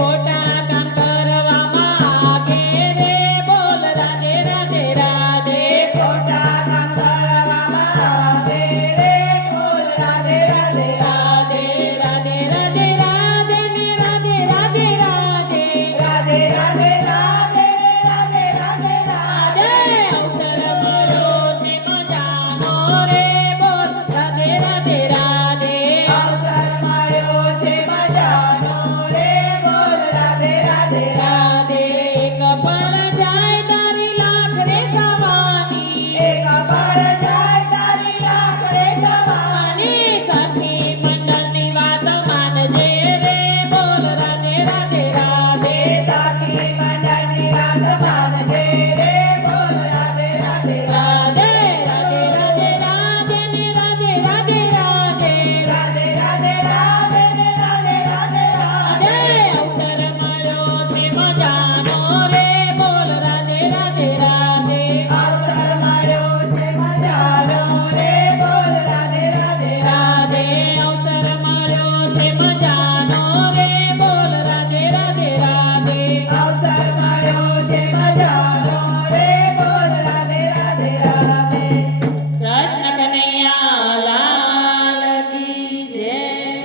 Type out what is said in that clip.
what